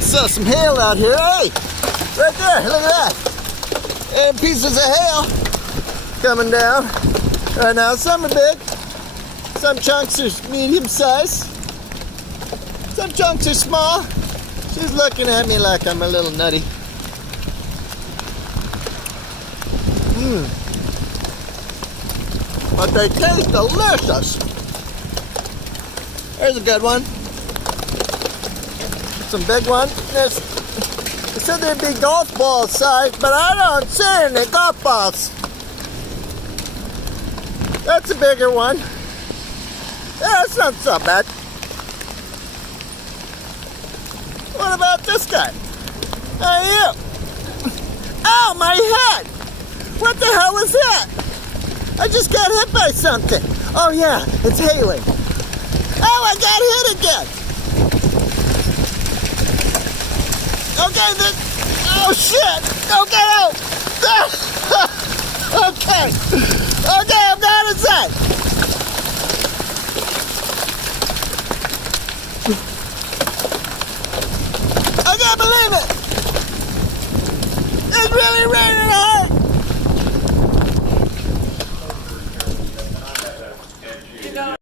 Saw some hail out here. Hey, right there. Look at that. And pieces of hail coming down. Right now, some are big. Some chunks are medium size. Some chunks are small. She's looking at me like I'm a little nutty. But they taste delicious. There's a good one. Some big one. They said there'd be golf ball size, but I don't see any golf balls. That's a bigger one. Yeah, that's not so bad. What about this guy? Hey, you. Ow, my head! What the hell was that? I just got hit by something. Oh yeah, it's hailing. Oh, I got hit again. Okay, oh shit. Okay, okay, I'm down inside.